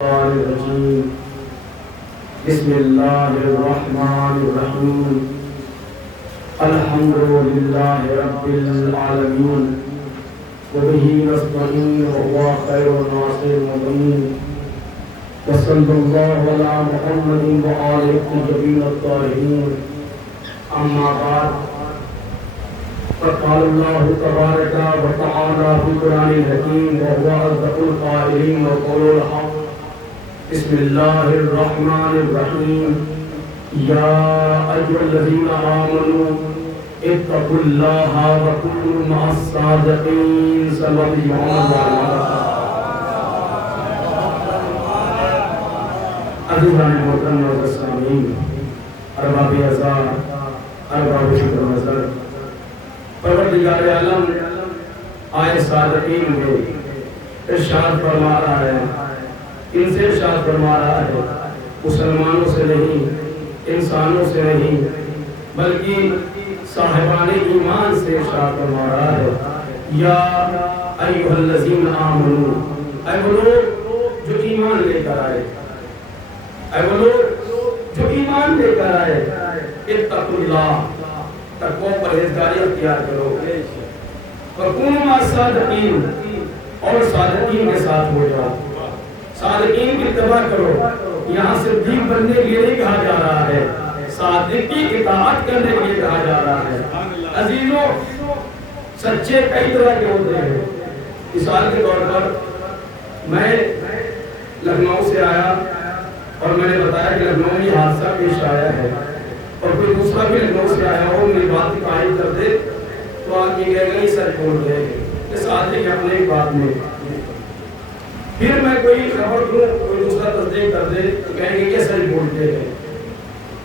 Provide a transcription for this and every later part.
الرجيم بسم الله الرحمن الرحيم الحمد لله رب العالمين وبه نستعين وهو خير الناصر المبين وصلى الله على محمد وآله الطيبين الطاهرين أما بعد فقال الله تبارك وتعالى في القرآن الحكيم وهو أصدق القائلين وقول الحق بسم الله الرحمن الرحيم يا أيها الذين آمنوا اتقوا الله وكونوا مع الصادقين صلى الله عليه وسلم. عزیزان محترم و سامعین، ارباب اعزاز، ارباب شکر و نظر، پروردگار عالم آئے صادقین میں ارشاد فرما رہا ہے، ان سے ارشاد فرما رہا ہے، مسلمانوں سے نہیں، انسانوں سے نہیں، بلکہ صاحبان ایمان سے ارشاد فرما رہا ہے، یا ایھا الذین آمنو، اے وہ لوگ جو ایمان لے کر آئے، اے وہ لوگ جو ایمان لے کر آئے، اتقوا اللہ، تقوی پرہیزگاری اختیار کرو، وکونوا مع الصادقین، اور صادقین کے ساتھ ہو جاؤ، صادقین کی اتباع کرو۔ یہاں صدیق بننے کے لیے کہا جا رہا ہے، صادق کی اطاعت کرنے کے لیے کہا جا رہا ہے۔ عزیزوں، سچے کئی طرح کے ہوتے ہیں۔ مثال کے طور پر میں لکھنؤ سے آیا اور میں نے بتایا کہ لکھنؤ میں حادثہ پیش آیا ہے، اور کوئی دوسرا بھی لکھنؤ سے آیا ہو، میری بات کی تعریف کر دے تو آپ یہ کہے گا یہ سچ بول رہے ہیں، اس صادق اپنے ایک بات میں۔ پھر میں کوئی خبر دوں، کوئی دوسرا تصدیق کر دے تو کہیں گے یہ سچ بولتے ہیں۔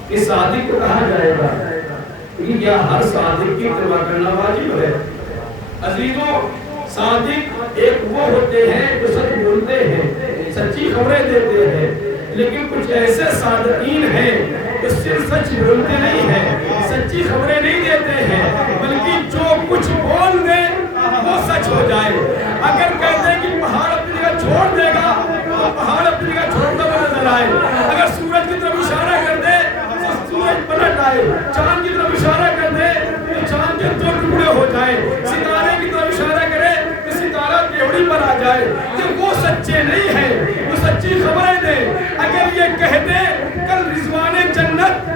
اس صادق کو کہا جائے گا، لیکن کیا ہر صادق کی اتباع کرنا واجب ہے؟ عزیزوں، صادق ایک وہ ہوتے ہیں جو سچ بولتے ہیں، سچی خبریں دیتے ہیں، لیکن کچھ ایسے صادقین ہیں جو صرف سچ بولتے نہیں ہیں، سچی خبریں نہیں دیتے ہیں، بلکہ جو کچھ بول دیں وہ سچ ہو جائے۔ اگر کہتے ہیں کہ پہاڑ اپنی جگہ چھوڑ دے گا تو پہاڑ اپنی جگہ چھوڑتا ہوا نظر آئے، اگر سورج کی طرف اشارہ کر دے تو سورج پلٹ آئے، چاند کی طرف اشارہ کر دے تو چاند کے دو ٹکڑے ہو جائے، ستارے کی طرف اشارہ کرے تو ستارہ ڈیوڑی پر آ جائے، کہ وہ سچے نہیں ہیں، وہ سچی خبریں دیں۔ اگر یہ کہہ دے کل رضوان جنت،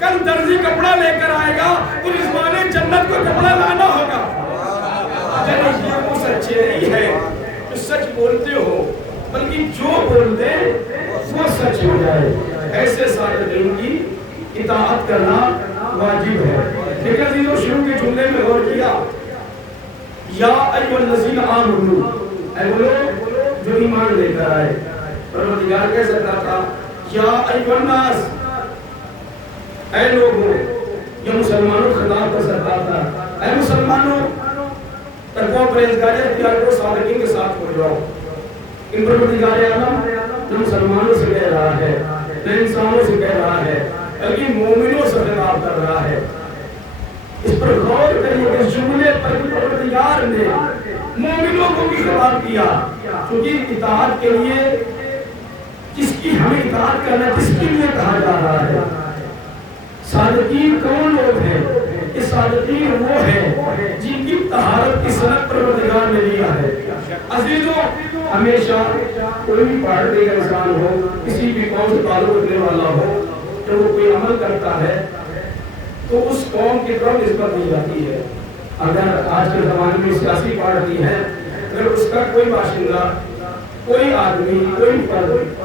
کل درزی کپڑا لے کر آئے گا تو رضوان جنت کو کپڑا لانا ہوگا، اگر یہ وہ سچے نہیں ہے جو سچ بولتے ہو، بلکہ جو بول دیں وہ سچ ہو جائے، ایسے صادقین کی اطاعت کرنا واجب ہے۔ لیکن عزیزوں، شروع کے جملے میں غور کیا، یا ایھا الذین آمنو، اے وہ لوگ جو ایمان لے کر آئے۔ پروردگار کہہ سکتا تھا یا ایھا الناس، اے لوگوں، یہ مسلمانوں خطاب کر سکتا تھا، اے مسلمانوں، تقوی پرہیزگاری اختیار کرو، صادقین کے ساتھ ہو جاؤ۔ ان پروردگار عالم نہ مسلمانوں سے کہہ رہا ہے، نہ انسانوں سے کہہ رہا ہے، بلکہ مومنوں سے خطاب کر رہا ہے۔ اس پر غور کریے کہ اس جملے پر پروردگار نے مومنوں کو بھی خطاب کیا، کیونکہ اطاعت کے لیے جس کی ہمیں اطاعت کرنا، جس کے لیے کہا جا رہا ہے۔ صادقین کون لوگ ہیں؟ یہ صادقین وہ ہیں جن کی طہارت کی صنعت پروردگار نے لیا ہے۔ عزیزوں، ہمیشہ کوئی بھی پارٹی کا انسان ہو، کسی بھی قوم سے تعلق رکھنے والا ہو، جب وہ کوئی عمل کرتا ہے تو اس قوم کی طرف نسبت دی جاتی ہے۔ اگر آج کے زمانے میں سیاسی پارٹی ہے، اگر اس کا کوئی باشندہ، کوئی آدمی، کوئی فرد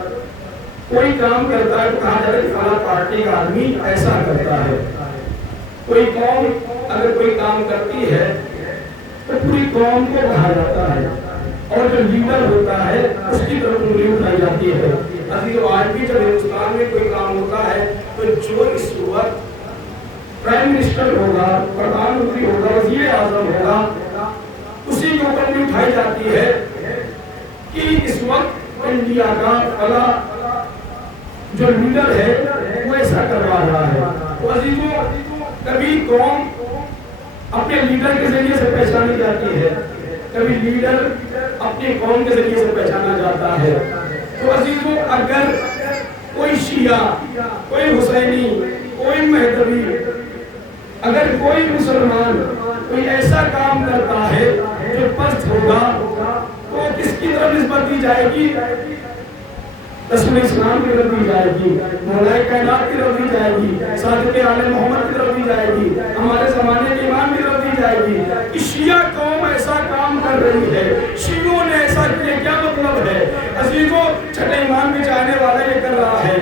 کوئی کام کرتا ہے تو کہا جاتا ہے کہ فلاں پارٹی کا آدمی ایسا کرتا ہے۔ کوئی قوم اگر کوئی کام کرتی ہے تو پوری قوم کو کہا جاتا ہے، اور جو لیڈر ہوتا ہے اس کی طرف انگلی اٹھائی جاتی ہے۔ عزیزو، آج بھی جب ہندوستان میں کوئی کام ہوتا ہے تو جو اس وقت پرائم منسٹر ہوگا، پردھان منتری ہوگا، وزیر اعظم ہوگا، اسی کے اوپر انگلی اٹھائی جاتی ہے کہ اس وقت انڈیا کا فلاں جو لیڈر ہے وہ ایسا کروا رہا ہے۔ تو عزیزو، کبھی قوم اپنے لیڈر کے ذریعے سے پہچانی جاتی ہے، کبھی لیڈر اپنی قوم کے ذریعے سے پہچانا جاتا ہے۔ تو عزیزوں، اگر کوئی شیعہ، کوئی حسینی، کوئی مہدوی، اگر کوئی مسلمان کوئی ایسا کام کرتا ہے جو پست ہوگا تو کس کی طرف نسبت دی جائے گی؟ رسول اسلام کی طرف دی جائے گی، مولا کائنات کی طرف دی جائے گی، صادق آل محمد کی طرف دی جائے گی، ہمارے زمانے کے امام کی طرف دی جائے گی کہ شیعہ قوم ایسا کام کر رہی ہے، شیعوں نے ایسا کیا، کیا مطلب ہے؟ عزیزوں، چھٹے امام بھی چاہنے والا یہ کر رہا ہے،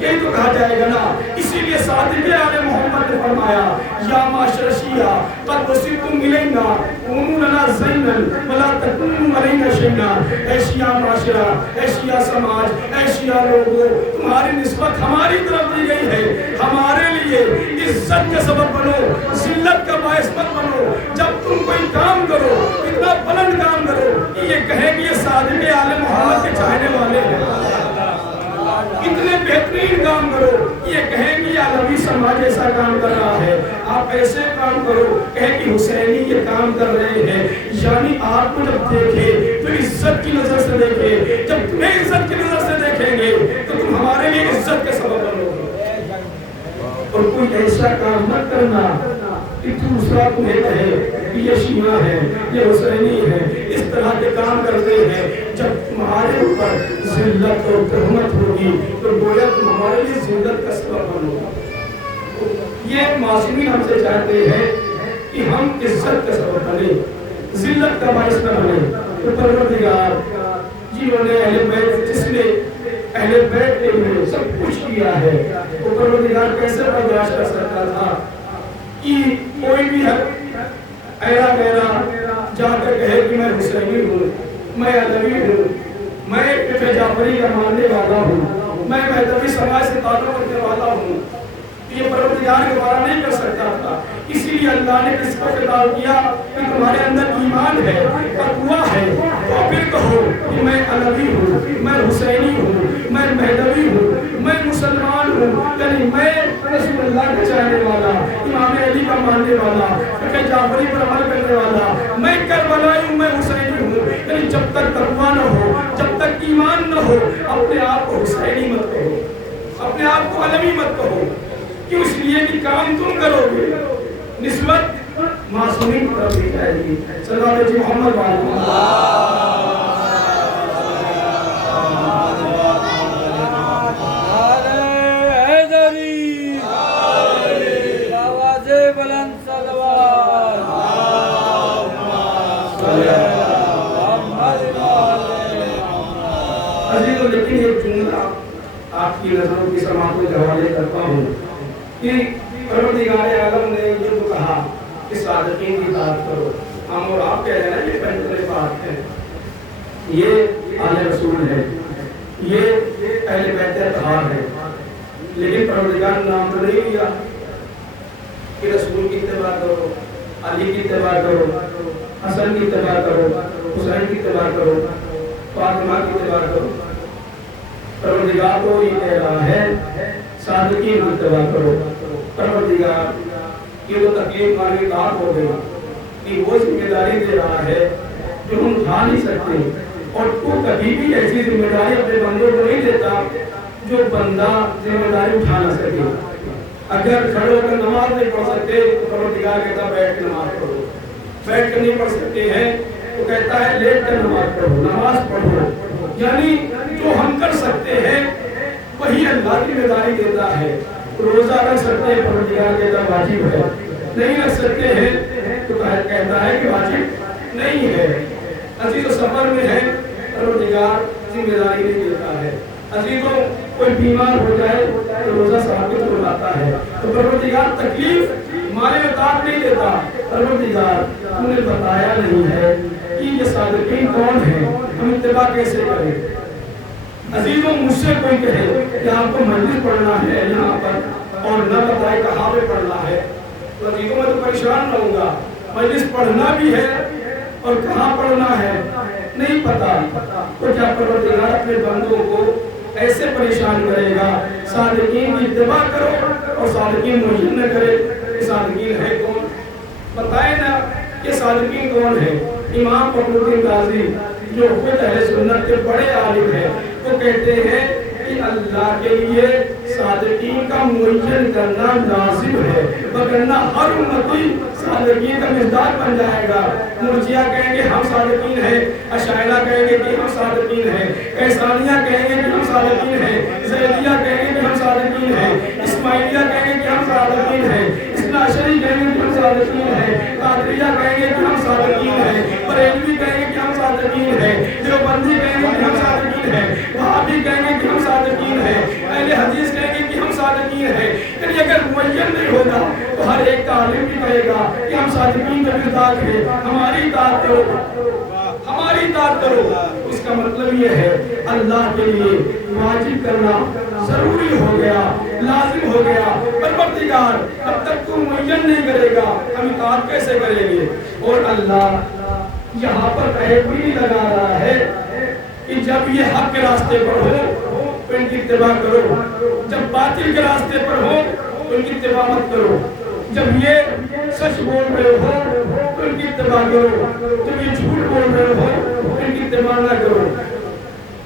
یہی تو کہا جائے گا نا۔ اسی لیے صادق آل محمد نے فرمایا یا معاشر شیعہ قد وصلتم الینا کونوا لنا زینا ولا تکونوا علینا شیئا۔ اے شیعہ معاشرہ، اے شیعہ سماج، اے شیعہ لوگوں، تمہاری نسبت ہماری طرف دی گئی ہے، ہمارے لیے عزت کا سبب بنو، ذلت کا باعث مت بنو۔ جب تم کوئی کام کرو، اتنا بلند کام کرو کہ یہ کہے کہ یہ صادق آل محمد کے چاہنے والے ہیں، اتنے بہترین کام کرو یہ کہیں کہ عالمی سماج ایسا کام کر رہا ہے، آپ ایسے کام کرو کہیں کہ حسینی یہ کام کر رہے ہیں، یعنی آپ کو جب دیکھے تو عزت کی نظر سے دیکھے، جب تمہیں عزت کی نظر سے دیکھیں گے تو تم ہمارے لیے عزت کے سبب بنو گے۔ اور کوئی ایسا کام نہ کرنا کہ دوسرا تمہیں کہے کہ یہ شیعہ ہے، یہ حسینی ہے، اس طرح کے کام کرتے ہیں۔ جب تمہارے اوپر ذلت اور تہمت ہوگی تو گویا تم ہمارے لیے ذلت کا سبب بنو۔ یہ معصومین ہم سے چاہتے ہیں کہ ہم عزت کا سبب بنے، ذلت کا باعث نہ بنے۔ تو پروردگار جنہوں نے اہل بیت، جس نے اہل بیت کے لیے سب کچھ کیا ہے، وہ پروردگار کیسے برداشت کر سکتا تھا کہ کوئی بھی ایرا میرا جا کر کہے کہ میں حسینی ہوں، میں علوی ہوں، میں ابن جعفری کا ماننے والا ہوں، میں مہدوی سماج سے تعلق رکھنے والا ہوں، یہ پروردگار گوارا نہیں کر سکتا تھا۔ اسی لیے اللہ نے کس کو خطاب کیا کہ تمہارے اندر ایمان ہے، تقویٰ ہے، تو پھر کہو کہ میں علوی ہوں، میں حسینی ہوں، میں مہدوی ہوں، میں مسلمان ہوں، یعنی میں رسول اللہ کے چاہنے والا، امام علی کا ماننے والا، ابن جعفری پر عمل کرنے والا، میں کربلائی ہوں، میں حسینی ہوں۔ یعنی جب تک تقویٰ نہ ہو، جب تک ایمان نہ ہو، اپنے آپ کو حسینی مت کہو، اپنے آپ کو علوی مت کہو، کیوں؟ اس لیے کہ کام تم کرو گے، نسبت معصومین پر دی جائے گی۔ صلی اللہ علیہ محمد عزیزوں، لیکن ایک جملہ آپ کی نظروں کی سماعت میں حوالے کرتا ہوں کہ پروردگار عالم نے یہ تو کہا کہ صادقین کی اطاعت کرو، ہم اور آپ کہہ رہے ہیں یہ پہلے بات ہے، یہ آل رسول ہے، یہ اہل بیت اطہار ہے، لیکن پروردگار نے نام تو نہیں لیا کہ رسول کی اتباع کرو، علی کی اتباع کرو، حسن کی اتباع کرو، حسین کی اتباع کرو، فاطمہ کی اتباع کرو۔ پروردگار کو یہ کہہ رہا ہے صادقین کی اتباع کرو۔ پروردگار کی وہ تکلیف والی بات ہو گئی کہ وہ ذمہ داری دے رہا ہے جو ہم اٹھا نہیں سکتے، اور تو کبھی بھی ایسی ذمہ داری اپنے بندوں کو نہیں دیتا جو بندہ ذمہ داری اٹھا نہ سکے۔ اگر کھڑے ہو کر نماز نہیں پڑھ سکتے تو پروردگار کہتا بیٹھ کے نماز پڑھو، بیٹھ کر نہیں پڑھ سکتے ہیں تو کہتا ہے لیٹ کر نماز پڑھو، نماز پڑھو۔ یعنی جو ہم کر سکتے ہیں وہی اللہ کی ذمہ داری دیتا ہے۔ روزہ رکھ سکتے ہیں، پروردگار کہتا واجب ہے، نہیں رکھ سکتے ہیں تو کہتا ہے کہ واجب نہیں ہے۔ عزیز و سفر میں ہے، پروردگار ذمہ داری نہیں دیتا ہے۔ عزیزوں، کوئی بیمار ہو جائے تو روزہ ثابت ہو جاتا ہے، تو پروردگار تکلیف مارے اطاعت نہیں دیتا۔ پروردگار تم نے بتایا نہیں ہے کہ یہ صادقین کون ہیں، ہم اتباع کیسے کریں۔ عزیزوں، مجھ سے کوئی کہے کہ آپ کو مجلس پڑھنا ہے یہاں پر اور نہ بتائے کہاں پہ پڑھنا ہے، تو عزیزوں میں تو پریشان رہوں گا۔ مجلس پڑھنا بھی ہے اور کہاں پڑھنا ہے نہیں پتا، تو کیا پروردگار اپنے بندوں کو ایسے پریشان کرے گا؟ صادقین کی اتباع کرو اور صادقین معین نہ کرے، صادقین ہے کون؟ بتائے نا یہ صادقین کون ہیں؟ امام فخر الدین رازی جو خود اہل سنت کے بڑے عالم ہیں، وہ کہتے ہیں کہ اللہ کے لیے صادقین کا معین کرنا لازم ہے، وگرنہ ہر امتی صادقین کا مزداق بن جائے گا۔ مرجیہ کہیں گے ہم صادقین ہیں، اشاعرہ کہیں گے کہ ہم صادقین ہیں، کیسانیہ کہیں گے کہ ہم صادقین ہیں، زیدیہ کہیں گے کہ ہم صادقین ہیں، اسماعیلیہ کہیں گے کہ ہم صادقین ہیں، اثنا عشری کہیں گے کہ ہم صادقین ہیں، قادریہ کہیں گے کہ ہم صادقین ہیں، بریلوی کہیں گے کہ ہم صادقین ہیں، دیوبندی کہیں گے کہ ہم صادقین ہیں، وہابی کہیں گے کہ ہم صادقین ہیں، اہل حدیث کہیں گے کہ ہم صادقین ہیں۔ یعنی اگر معین نہیں ہوگا تو ہر ایک کا عالم بھی کہے گا کہ ہم صادقین کا مزداق ہیں، ہماری اطاعت کرو، ہماری اطاعت کرو۔ اس کا مطلب یہ ہے اللہ کے لیے واجب کرنا ضروری ہو گیا، لازم ہو گیا۔ پروردگار اب تک تو معین نہیں کرے گا، ہم اطاعت کیسے کریں گے؟ اور اللہ یہاں پر عیب بھی لگا رہا ہے کہ جب یہ حق کے راستے پر ہو تو ان کی اتباع کرو، جب باطل کے راستے پر ہو تو ان کی اتباع مت کرو، جب یہ سچ بول رہے ہو تو ان کی اتباع کرو، جب یہ جھوٹ بول رہے ہو تو ان کی اتباع نہ کرو۔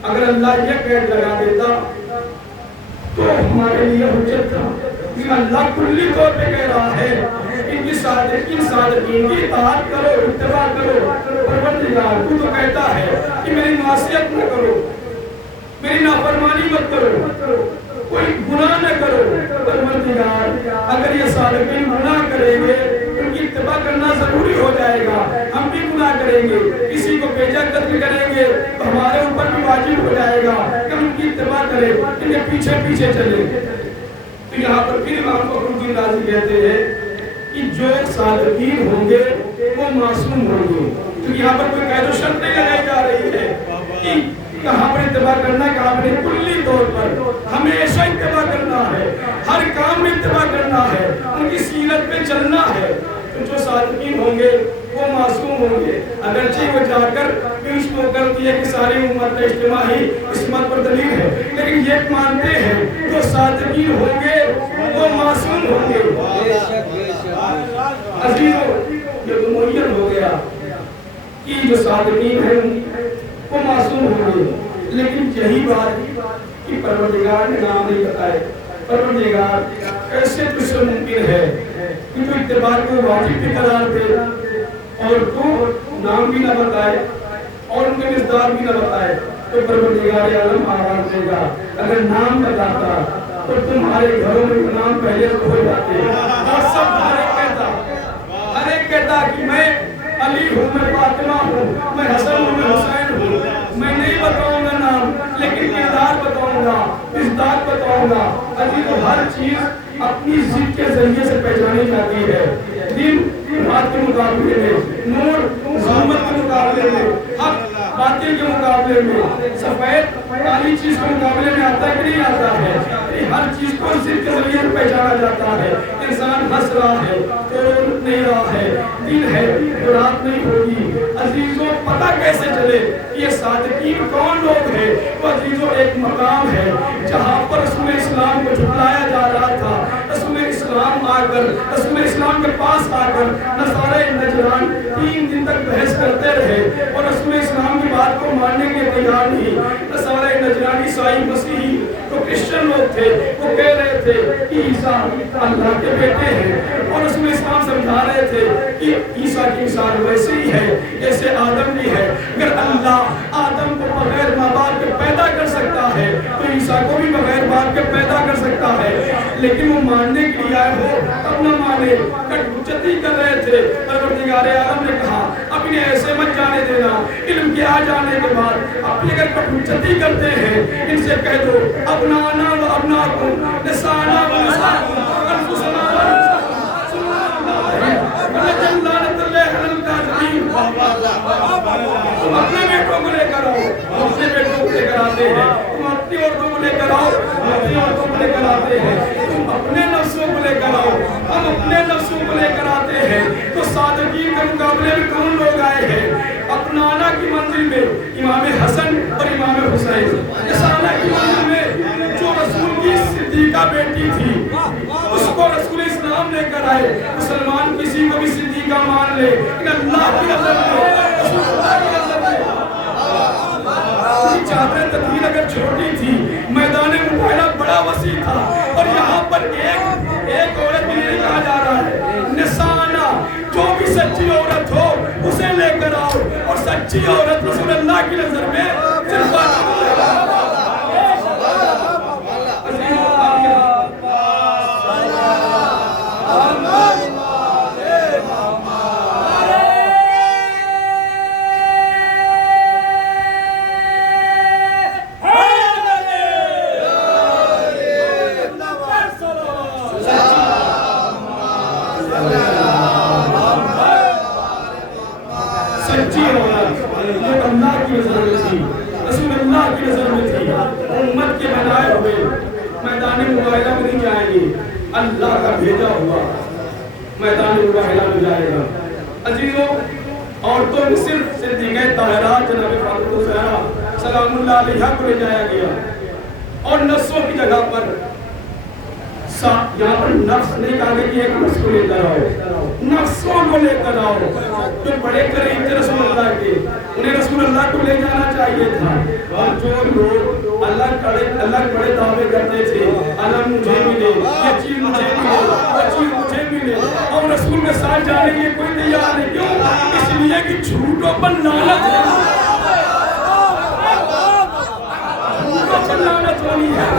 اگر اللہ یہ قید لگا دیتا تو ہمارے لیے حجت تھا، لیکن اللہ کلی طور پہ کہہ رہا ہے ان کی صادقین کی اطاعت کرو، اتباع کرو۔ پروردگار تو کہتا ہے کہ میری معصیت نہ کرو، میری نافرمانی مت کرو، کوئی گناہ نہ کرو۔ پروردگار اگر یہ صادقین گناہ کریں گے ان کی اتباع کرنا ضروری ہو جائے گا، ہم بھی گناہ کریں گے، کسی کو بیجا قتل کریں گے تو ہمارے اوپر بھی واجب ہو جائے گا کہ ہم ان کی اتباع کریں، ان کے پیچھے پیچھے چلیں۔ تو یہاں پر پھر امام فخر الدین رازی کہتے ہیں کہ جو صادقین ہوں گے وہ معصوم ہوں گے، کیونکہ یہاں پر کوئی قید و شرط نہیں لگائی جا رہی ہے کہ کہاں پر اتباع کرنا، کہاں پر کلی طور پر ہمیشہ اتباع کرنا ہے، ہر کام میں اتباع کرنا ہے، ان کی سیرت پہ چلنا ہے۔ تو جو صادقین ہوں گے وہ معصوم ہوں گے، اگرچہ وہ جا کر پیش کو کرتی ہے کہ ساری امت کا اجتماع ہی اسمت پر دلیل ہے، لیکن یہ مانتے ہیں جو صادقین ہوں گے وہ معصوم ہوں گے۔ عزیزو یہ تو معین ہو گیا کہ جو صادقین ہیں وہ معصوم ہوں گے، لیکن یہی بات کہ پروردگار نے نام نہیں بتائے۔ پروردگار کیسے تجھ سے ممکن ہے کہ تو اتباع کو واجب بھی قرار دے اور تو نام بھی نہ بتائے اور ان کے مزدار بھی نہ بتائے؟ تو پروردگار عالم آواز دے گا اگر نام بتاتا تو تمہارے گھروں میں نام پہلے سے ہو جاتے اور سب ہر ایک کہتا کہ میں علی ہوں، میں فاطمہ ہوں، میں حسن ہوں، میں حسین ہوں۔ میں نہیں بتاؤں گا نام، لیکن کردار بتاؤں گا، مزداق بتاؤں گا۔ عزیزو ہر چیز اپنی ضد کے ذریعے سے پہچانی جاتی ہے، دن رات کے مقابلے میں، نور ظلمت کے مقابلے میں، حق باطل کے مقابلے میں، سفید کالی چیز کے مقابلے میں آتا ہے کہ نہیں آتا ہے؟ ہر چیز کو ضد کے ذریعے سے پہچانا جاتا ہے۔ انسان ہنس رہا ہے تو رو نہیں رہا ہے، دن ہے تو رات نہیں ہوگی۔ عزیزو پتہ کیسے چلے یہ صادقین کون لوگ ہیں؟ وہ عزیزو ایک مقام ہے جہاں پر رسول اسلام کو جھٹلایا جا رہا تھا۔ رسول اسلام آ کر، رسول اسلام کے پاس آ کر نصارہ نجران 3 دن تک بحث کرتے رہے اور رسول اسلام کی بات کو ماننے کے تیار نہیں۔ نصارہ نجران عیسائی مسیحی تو کرسچن لوگ تھے، وہ کہہ رہے تھے کہ عیسیٰ اللہ کے بیٹے ہیں اور رسول اسلام سمجھا رہے تھے کہ عیسیٰ کی مثال ویسے ہی ہے جیسے آدم بھی ہے۔ اگر اللہ آدم کو بغیر ماں باپ کے پیدا کر سکتا ہے تو عیسیٰ کو بھی بغیر باپ کے پیدا کر سکتا ہے، لیکن وہ ماننے کے لیے آئے ہو تب نہ مانے، کٹوچتی کر رہے تھے۔ پروردگار عالم نے کہا اب انہیں ایسے مت جانے دینا، علم کے آ جانے کے بعد اپنی اگر کٹوچتی کرتے ہیں ان سے کہہ دو ابنانا و ابناکم نسانا و نساکم انفسنا و تم اپنے بیٹوں کو لے کر آؤ، ہم اپنے بیٹوں کو لے کر آتے ہیں، تم اپنی عورتوں کو لے کر آؤ، ہم اپنی عورتوں کو لے کر آتے ہیں، تم اپنے نفسوں کو لے کر آؤ، ہم اپنے نفسوں کو لے کر آتے ہیں۔ تو صادقین کے مقابلے میں کون لوگ آئے ہیں؟ اپنانا کی منزل میں امام حسن اور امام حسین، نسانا کی منزل میں جو رسول کی صدیقہ بیٹی تھی اس کو رسول اسلام لے کر آئے۔ مسلمان کسی کو بھی صدیقہ کا مان لے کہ اللہ کی نظر میں رسول اللہ کی نظر میں چادر تطہیر اگر چھوٹی تھی، میدان مباہلہ بڑا وسیع تھا، اور یہاں پر ایک عورت بھی نہیں کہا جا رہا ہے، نسانا جو بھی سچی عورت ہو اسے لے کر آؤ، اور سچی عورت رسول اللہ کی نظر میں صرف امت کے بنائے ہوئے میدان مباہلہ میں نہیں جائیں گے، اللہ کا بھیجا ہوا میدان مباہلہ میں جائے گا۔ عزیزوں، عورتوں میں صرف صدیقہ طاہرات جناب فاطمہ الزہرا سلام اللہ علیہا کو لے جایا گیا، اور نفسوں کی جگہ پر یہاں پر نفس نہیں کہا کہ ایک نفس کو لے کر آؤ، نفسوں کو لے کر آؤ جو بڑے قریب تھے رسول اللہ کے، انہیں رسول اللہ کو لے جانا چاہیے تھا۔ اور جو لوگ اللہ بڑے دعوے کرتے تھے، اللہ مجھے ملے، یہ چیز مجھے ملے، وہ چیز مجھے ملے، اور رسول کے ساتھ جانے کے لیے کوئی تیار نہیں، کیوں؟ اس لیے کہ جھوٹوں پر لعنت ہے، جھوٹوں پر لعنت ہونی ہے۔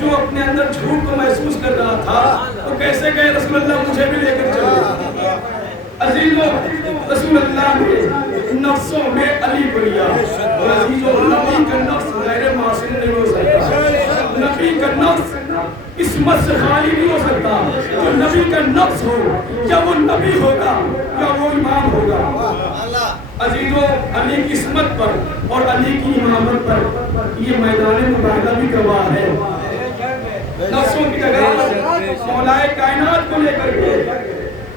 جو اپنے اندر جھوٹ کو محسوس کر رہا تھا وہ کیسے کہے رسول اللہ مجھے بھی لے کر چلے۔ عزیزوں، رسول اللہ نے نفسوں میں علی کو لیا، اور عزیزوں نبی کا نفس غیر معصوم نہیں ہو سکتا، نبی کا نفس عصمت سے خالی نہیں ہو سکتا۔ جو نبی کا نفس ہو، یا وہ نبی ہوگا یا وہ امام ہوگا۔ عزیزوں، علی کی عصمت پر اور علی کی امامت پر یہ میدان مباہلہ بھی گواہ ہے۔ نفسوں کی جگہ مولائے کائنات کو لے کر کے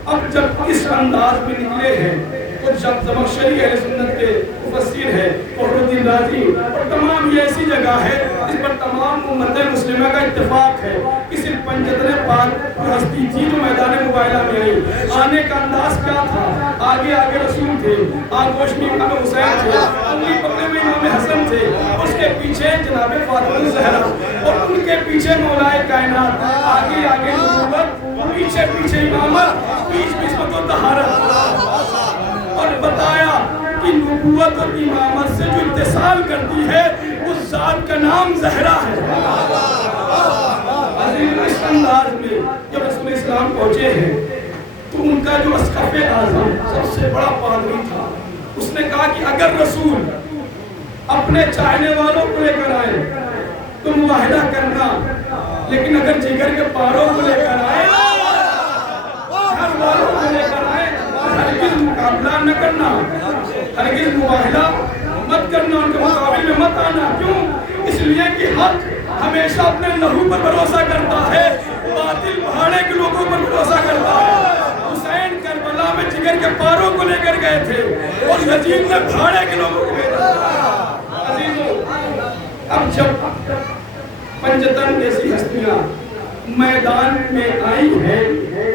اب جب اس انداز میں نکلے ہیں تو جب زمخشری اہل سنت کے مفسر ہے فخر الدین رازی، اور تمام یہ ایسی جگہ ہے اس پر تمام امت مسلمہ کا اتفاق ہے کہ صرف پنجتن پاک جو ہستی تھی جو میدان مباہلہ میں آئی، آنے کا انداز کیا تھا؟ آگے آگے رسول تھے، آگوش میں امام حسین تھے، انگلی پکڑے میں امام حسن تھے، اس کے پیچھے جناب فاطمہ الزہرا، اور ان کے پیچھے مولائے کائنات، آگے آگے نبوت، پیچھے پیچھے امامت، بیچ بیچ میں تو طہارت، اور بتایا کہ نبوت اور امامت سے جو اتصال کرتی ہے اس ذات کا نام زہرا ہے۔ عزیز، اس انداز میں جب رسول اسلام پہنچے ہیں تو ان کا جو اسقف اعظم سب سے بڑا پادری تھا، اس نے کہا کہ اگر رسول اپنے چاہنے والوں کو لے کر آئے تو معاہدہ کرنا، لیکن اگر جگر کے پاروں کو لے کر آئے، گھر والوں کو لے کر آئے، ہرگز مقابلہ نہ کرنا، ہرگز معاہدہ مت کرنا، ان کے مقابل میں مت آنا۔ کیوں؟ اس لیے کہ حق ہمیشہ اپنے لہو پر بھروسہ کرتا ہے، باطل پہاڑے کے لوگوں پر بھروسہ کرتا ہے۔ حسین کربلا میں جگر کے پاروں کو لے کر گئے تھے اور یزید نے پہاڑے کے لوگوں کو بھیجا۔ عزیزوں، اب جب پنجتن جیسی ہستیاں میدان میں آئی ہے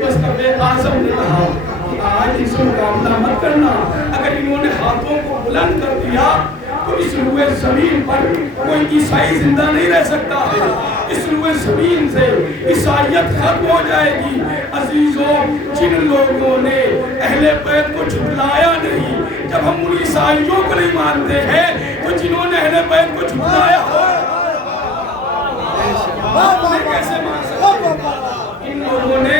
تو اسقف اعظم نے کہا کہ آج اس مقابلہ مت کرنا، اگر انہوں نے ہاتھوں کو بلند کر دیا تو اس روئے زمین پر کوئی عیسائی زندہ نہیں رہ سکتا ہے، اس روئے زمین سے عیسائیت ختم ہو جائے گی۔ عزیزوں، جن لوگوں نے اہل بیت کو جھٹلایا نہیں، جب ہم ان عیسائیوں کو نہیں مانتے ہیں تو جنہوں نے اہل بیت کو جھٹلایا ہو انہیں کیسے مان سکتے؟ ان لوگوں نے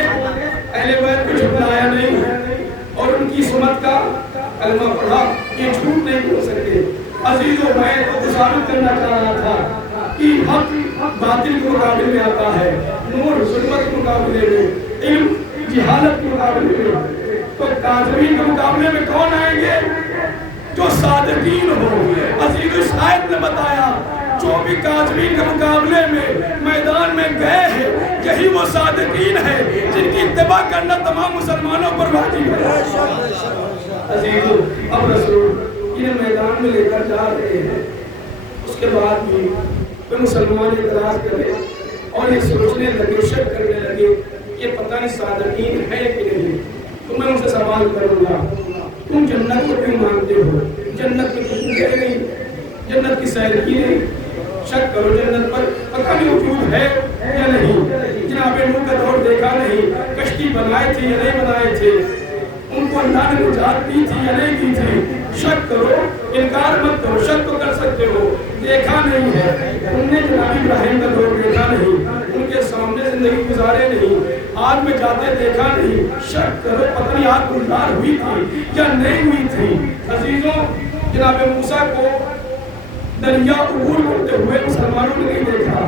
اہل بیت کو جھٹلایا نہیں اور ان کی عصمت کا کلمہ پڑھا، یہ جھوٹ نہیں بول سکتے۔ عزیزوں، میں ثابت کرنا چاہ رہا تھا کہ حق باطل کے مقابلے میں آتا ہے، نور ظلمت کے مقابلے میں، علم جہالت کے مقابلے میں، تو کاذبین کے مقابلے میں کون آئیں گے؟ جو صادقین ہو۔ عزیز، اس آیت نے بتایا جو بھی کاذبین کے مقابلے میں میدان میں گئے ہیں یہی وہ صادقین ہیں جن کی اتباع کرنا تمام مسلمانوں پر واجب ہے۔ عزیزو، اب رسول انہیں میدان میں لے کر جا رہے ہیں، اس کے بعد بھی کوئی مسلمان اعتراض کرے اور یہ سوچنے لگے، شک کرنے لگے، یہ پتہ نہیں صادقین ہے کہ نہیں، تو میں ان سے سوال کروں گا تم جنت کو کیوں مانتے ہو؟ جنت میں تم گئے نہیں، جنت کی سیر کی نہیں، شک کرو جنت پر پتہ نہیں وجود ہے یا نہیں، جناب نوح کا دور دیکھا نہیں، کشتی بنائے تھے یا نہیں بنائے تھے، ان کو اللہ نے نجات دی تھی یا نہیں دی تھی، شک کرو، انکار مت کرو، شک تو کر سکتے ہو، دیکھا نہیں ہے، تم نے جناب ابراہیم کا دور دیکھا نہیں، ان کے سامنے زندگی گزارے نہیں، آگ میں جاتے دیکھا نہیں، شک کرو پتہ نہیں آگ گلزار ہوئی تھی یا نہیں ہوئی تھی۔ عزیزوں، جناب موسیٰ کو دریا عبور کرتے ہوئے مسلمانوں نے نہیں دیکھا،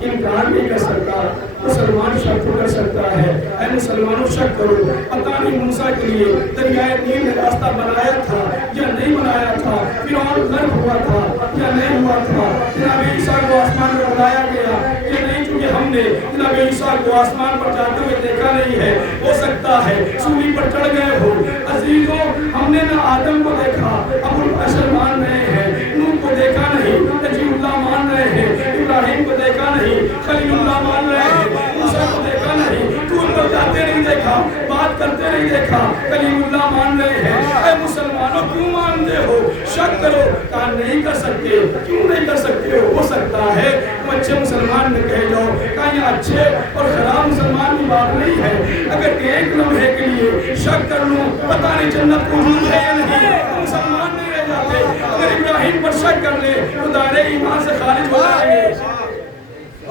انکار نہیں کر سکتا، مسلمان شک کر سکتا ہے۔ اے مسلمانوں شک کرو، پتہ نہیں موسیٰ کے لیے دریائے نیل نے راستہ بنایا تھا یا نہیں بنایا تھا، فرعون غرق ہوا تھا یا نہیں ہوا تھا، جناب عیسیٰ کو آسمان میں اڑایا گیا یا نہیں، چونکہ ہم نے جناب عیسیٰ کو آسمان پر جاتے ہوئے دیکھا نہیں ہے، ہو سکتا ہے سولی پر چڑھ گئے ہو۔ عزیزوں، ہم نے نہ آدم کو دیکھا، ابو البشر مان رہے ہیں، نوح کو دیکھا نہیں، نجی اللہ مان رہے ہیں، ابراہیم کو دیکھا نہیں، خلیل اللہ مان رہے ہیں، موسیٰ کو دیکھا نہیں، طور پر جاتے نہیں دیکھا، بات کرتے نہیں دیکھا، کلیم اللہ مان رہے ہیں۔ اے مسلمانوں کیوں مانتے ہو؟ شک کرو، کہا نہیں کر سکتے، کیوں نہیں کر سکتے ہو؟ ہو سکتا ہے تم اچھے مسلمان میں کہہ جاؤ، کہا یہ اچھے اور خراب مسلمان کی بات نہیں ہے، اگر ایک لمحے کے لیے شک کر لوں پتہ نہیں جنت موجود ہے یا نہیں، مسلمان نہیں رہ جاتے۔ اگر ابراہیم پر شک کر لے تو دائرے ایمان سے خارج ہو جائیں گے،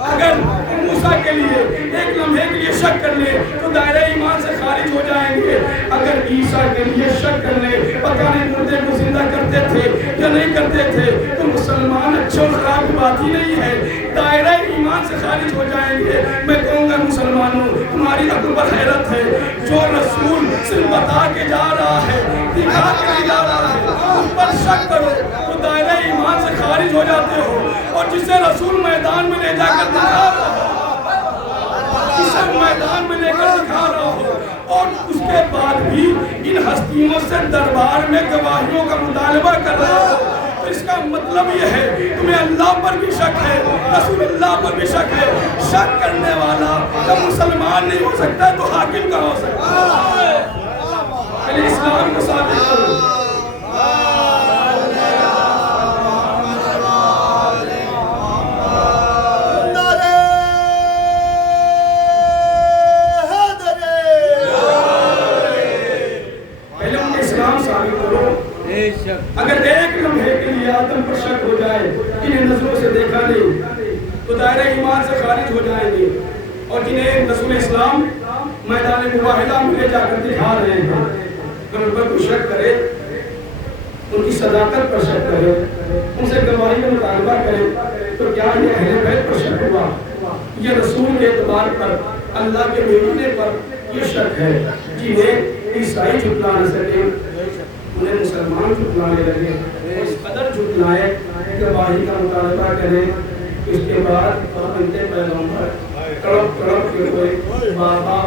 اگر موسیٰ کے لیے ایک لمحے کے لیے شک کر لے تو دائرہ ایمان سے خارج ہو جائیں گے، اگر عیسیٰ کے لیے شک کر لے پتہ نہیں مردے کو زندہ کرتے تھے یا نہیں کرتے تھے تو مسلمان اچھے اور خراب کی بات ہی نہیں ہے، دائرہ ایمان سے خارج ہو جائیں گے۔ میں کہوں گا مسلمانوں تمہاری عقل پر حیرت ہے، جو رسول صرف بتا کے جا رہا ہے، دکھا کے نہیں جا رہا ہے، اس پر شک کرو تو دائرہ ایمان سے خارج ہو جاتے ہو، اور جسے رسول میدان میں لے جا کر دکھا رہا ہو، جسے میدان میں لے کر دکھا رہا ہو، اور اس کے بعد بھی ان ہستیوں سے دربار میں گواہیوں کا مطالبہ کر رہا ہو، تو اس کا مطلب یہ ہے تمہیں اللہ پر بھی شک ہے، رسول اللہ پر بھی شک ہے۔ شک کرنے والا جب مسلمان نہیں ہو سکتا تو حاکم کہاں ہو سکتا ہے؟ پہلے اسلام کو ثابت کرو۔ اگر ایک لمحے کے لیے آدم پر شک ہو جائے، انہیں نظروں سے دیکھا نہیں تو دائرہ ایمان سے خارج ہو جائیں گے، اور جنہیں رسول اسلام میدان مباہلہ میں لے جا کر دکھا رہے ہیں، اگر ان پر کوئی شک کرے، ان کی صداقت پر شک کرے، ان سے گواہی کا مطالبہ کرے، تو کیا یہ اہل بیت پر شک ہوا؟ یہ رسول کے اعتبار پر، اللہ کے بھیجنے پر یہ شک ہے، جنہیں عیسائی جھٹلا نہ سکے، انہیں مسلمان جھٹلانے لگے، اس قدر جھٹلائے گواہی کا مطالبہ کریں، اس کے بعد انتے پیغمبر تڑپ تڑپ کے ہوئے بابا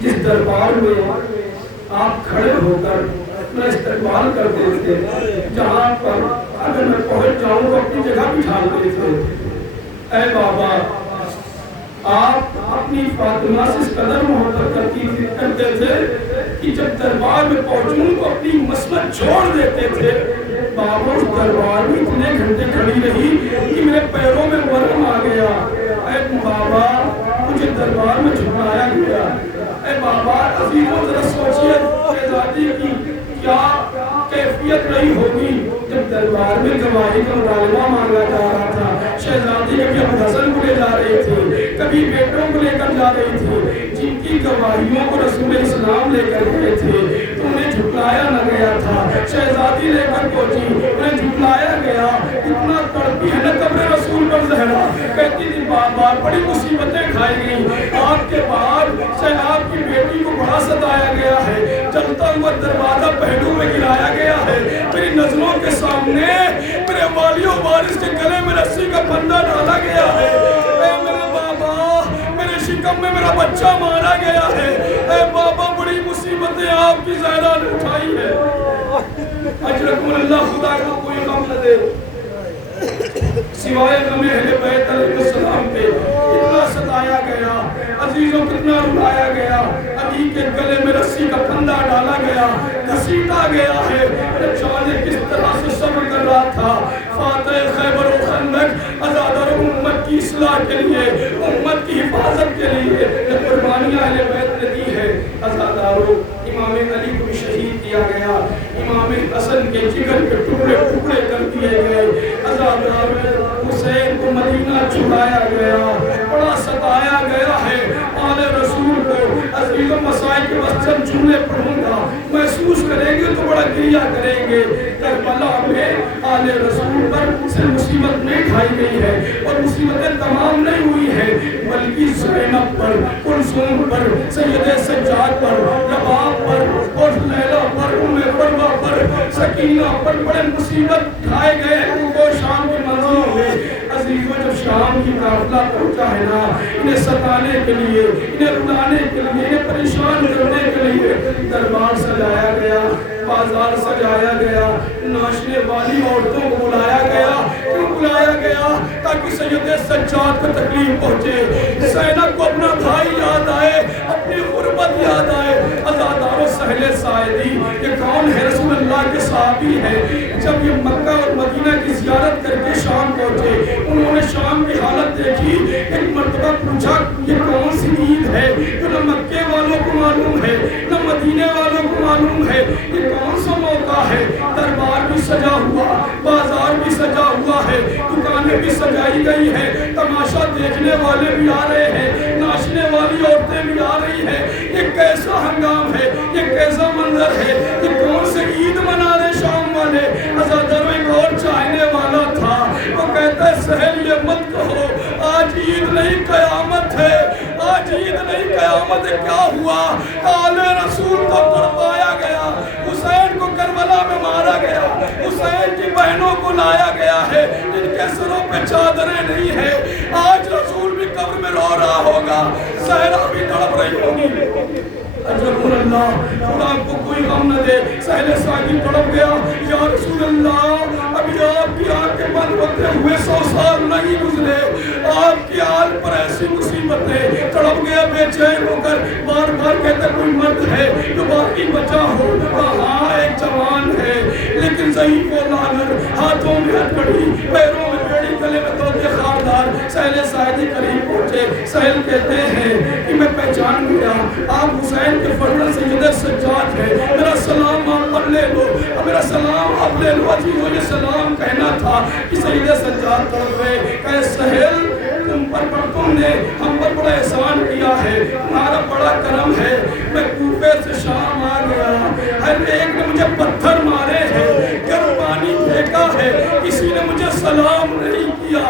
جس دربار میں آپ کھڑے ہو کر میں استقبال کرتے تھے، جہاں پر اگر میں پہنچ جاؤں تو اپنی جگہ بٹھاتے تھے، اے بابا آپ اپنی فاطمہ سے اس قدر محبت کرتے تھے کہ جب دربار میں پہنچوں تو اپنی مسند چھوڑ دیتے تھے۔ بابا اس دربار میں اتنے گھنٹے کھڑی رہی کہ میرے پیروں میں ورم آ گیا، اے بابا مجھے دربار میں جھٹلایا گیا۔ اے بابا عزیزوں ذرا سوچئے شہزادی کی کیا کیفیت رہی ہوگی جب دربار میں گواہی کا مطالبہ مانگا جا رہا تھا۔ شہزادی کبھی ابو حسن کو لے جا رہی تھی، کبھی بیٹوں کو لے کر جا رہی تھی، جن کی گواہیوں کو رسول اسلام لے کر گئے تھے تو انہیں جھٹلایا نہ گیا تھا۔ شہزادی لے کر پہنچی، انہیں جھٹلایا گیا، اتنا تڑپی ہے نہ قبر رسول پر زہرا، کہتی تھی بابا بڑی مصیبتیں کھائی گئی، آپ کے بعد آپ کی بیٹی کو بڑا ستایا گیا ہے، جلتا ہوا دروازہ پہلو میں گرایا گیا ہے، میری نظروں کے سامنے میرے والی و وارث کے گلے میں رسی کا پھندا ڈالا گیا ہے، اے میرے بابا میرے شکم میں میرا بچہ مارا گیا ہے، اے بابا بڑی مصیبتیں آپ کی زہرا نے اٹھائی ہے، اجرکم اللہ خدا کو کوئی غم نہ دے سوائے غم اہل بیت علیہ السلام پہ، اتنا ستایا گیا، عزیزوں کتنا رلایا گیا، علی کے گلے میں رسی کا پھندا ڈالا گیا، گھسیٹا گیا ہے، جانے کس طرح سے صبر کر رہا تھا۔ فاتح خیبر و خندق عزادار امت کی اصلاح کے لیے، امت کی حفاظت کے لیے یہ قربانیاں اہل بیت نے دی ہے۔ عزاداروں، امام علی کو شہید کیا گیا، امام حسن کے جگر کے ٹکڑے ٹکڑے کر دیے گئے، عزاداروں حسین کو مدینہ چھڑایا گیا، بڑا ستایا گیا ہے۔ آل رسول کو عزیز و مسائل کے بس چند جملے پڑھوں گا، محسوس کریں گے تو بڑا گریہ کریں گے۔ کربلا میں آل رسول پر صرف مصیبت نہیں ڈھائی گئی ہے، اور مصیبتیں تمام نہیں ہوئی ہیں، بلکہ زینب پر، کلثوم پر، سید سجاد پر، رباب پر، اور لیلہ پر، فروا پر، سکینہ پر بڑے مصیبت ڈھائے گئے ہیں۔ وہ شام کی منزلوں میں عزیزوں جب شام کی قافلہ پہنچا ہے نا، انہیں ستانے کے لیے، انہیں رلانے کے لیے، انہیں پریشان کرنے کے لیے دربار سجایا گیا، بازار سجایا گیا، ناشنے والی عورتوں کو بلایا گیا۔ کیوں بلایا گیا؟ تاکہ سید سجاد کو تکلیف پہنچے، زینب کو اپنا بھائی یاد آئے، اپنی غربت یاد آئے۔ عزاداروں سہل ساعدی یہ کون ہے؟ رسول اللہ کے صحابی ہے۔ جب یہ مکہ اور مدینہ کی زیارت کر کے شام پہنچے، انہوں نے شام کی حالت دیکھی، ایک مرتبہ پوچھا یہ کون سی عید ہے جو نہ مکے والوں کو معلوم ہے نہ مدینے والوں کو معلوم ہے، یہ کون سا موقع ہے؟ دربار بھی سجا ہوا، بازار بھی سجا ہوا ہے، دکانیں بھی سجائی گئی ہے، تماشا دیکھنے والے بھی آ رہے ہیں، ناچنے والی عورتیں بھی آ رہی ہیں، یہ کیسا ہنگام ہے، یہ کیسا منظر ہے، یہ کون سے عید منا رہے شام والے؟ عزاداروں ایک اور چاہنے والا تھا، وہ کہتا ہے سہل یہ مت کہو، آج عید نہیں قیامت ہے، آج عید نہیں قیامت ہے۔ کیا ہوا؟ آل رسول کو تڑپایا گیا، حسین کو کربلا میں مارا گیا، حسین کی بہنوں کو لایا گیا ہے جن کے سروں پہ چادریں نہیں ہیں، آج رسول بھی قبر میں رو رہا ہوگا، زہرا بھی تڑپ رہی ہوگی۔ اجرکم اللہ، خدا کو کوئی غم نہ دے۔ سہل ساعدی تڑپ گیا، یا رسول اللہ ابھی آپ کی آنکھیں بند ہوتے ہوئے 100 سال نہیں گزرے، آپ کی آل پر ایسی مصیبتیں۔ تڑپ گیا بے چین ہو کر، بار بار کہتا کوئی مرد ہے جو باقی بچا ہو؟ ہاں ایک جوان ہے لیکن ضعیف و لاغر، ہاتھوں میں ہتھکڑی، پیروں میں بیڑی، گلے میں توقع خاردار۔ سہل ساعدی قریب پہنچے، سہل کہتے ہیں کہ میں پہچان گیا آپ حسین کے فرزند سید سجاد ہے، میرا سلام آپ پر لے لو، میرا سلام آپ لے لو۔ عزیزوں یہ سلام کہنا تھا کہ سید سجاد تڑپ گئے، کہ سہل تم نے ہم پر بڑا احسان کیا ہے، تمہارا بڑا کرم ہے، میں کوفے سے شام آ گیا، ہر ایک نے مجھے پتھر مارے ہیں، گرم پانی پھینکا ہے، کسی نے مجھے سلام نہیں کیا۔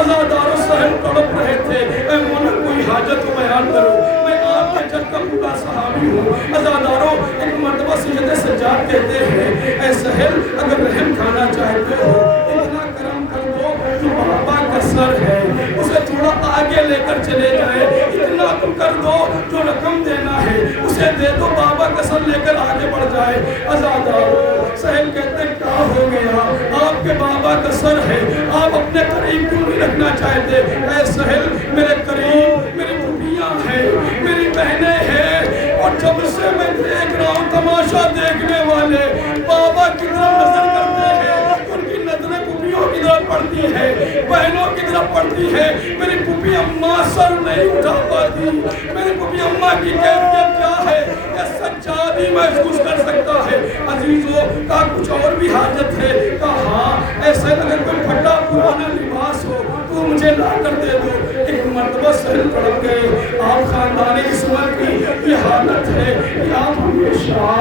عزاداروں سہل تڑپ رہے تھے، اے مولا کوئی حاجت ہو بیان کرو، میں آپ کے جگ کا پورا صحابی ہوں۔ عزاداروں ایک مرتبہ سید سجاد کہتے ہیں اے سہل اگر رحم کھانا چاہتے ہو اتنا کرم کر دو جو بابا کا سر ہے اسے تھوڑا آگے لے کر چلے جائے، اتنا تم کر دو جو رقم دینا ہے اسے دے دو، بابا کا سر لے کر آگے بڑھ جائے۔ عزاداروں سہل کہتے ہیں کیا ہو گیا؟ آپ کے بابا کا سر ہے، آپ اپنے قریب کیوں نہیں رکھنا چاہتے؟ اے سہل میرے قریب میری پھوپھیاں ہیں، میری بہنیں ہیں، اور جب سے میں دیکھ رہا ہوں تماشا دیکھنے والے بابا کی طرف نظر کرتے ہیں، ان کی نظریں پھوپھیوں کی طرف پڑتی ہے، بہنوں کی طرف پڑتی ہے۔ میری پھوپھی اماں سر نہیں اٹھا پاتی، میری پھوپھی اماں کی کیفیت کیا ہے یہ سجاد ہی محسوس کر سکتا ہے۔ عزیزوں کا کچھ اور بھی حاجت ہے؟ کہا ایسے اگر کوئی پھٹا پرانا لباس ہو تو مجھے لا کر دے دو۔ ایک مرتبہ سہل پڑھ گئے، آپ خاندان عصمت کی یہ حالت ہے کہ آپ ہمیشہ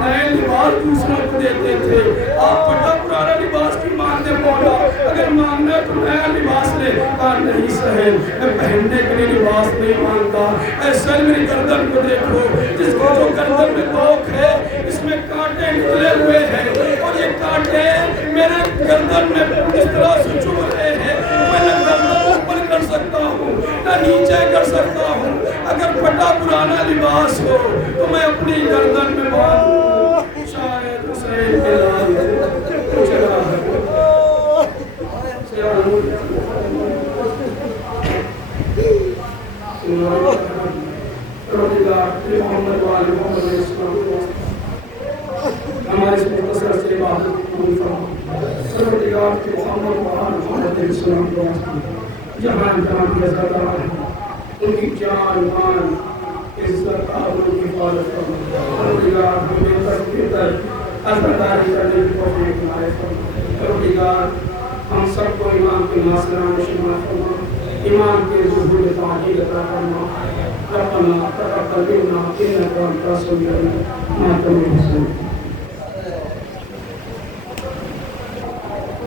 نئے لباس دوسروں کو دیتے تھے، آپ پھٹا پرانا لباس کی مانتے مولا، اگر مانگنا ہے تو نیا لباس لے۔ کہا نہیں سہل میں پہننے کے لیے لباس نہیں مانگتا، اے سہل میری گردن کو دیکھو، جس کو جو گردن میں دوک ہے اس میں کانٹے نکلے ہوئے ہیں، اور یہ کانٹے میرے گردن میں اس طرح سے چبھ رہے ہیں، میں نہ گردن اوپر کر سکتا ہوں نہ نیچے کر سکتا ہوں، اگر پھٹا پرانا لباس ہو تو میں اپنی گردن میں باندھوں۔ شاید حسین کے لال چلا نے کثرت سے عبادت قبول فرما پروردگار کے محمد محمد علیہ السلام کو جہاں جہاں کی عزت ان کی جان مان عزت آبرو کی حفاظت فرما پروردگار ہمیں بہتر عزتداری کرنے کی توفیق عنایت فرما پروردگار ہم سب کو ایمان کے ناصران شمار فرما ایمان کے ظہور تعجیل عطا فرما ربنا تقبل منا انك انت السميع العليم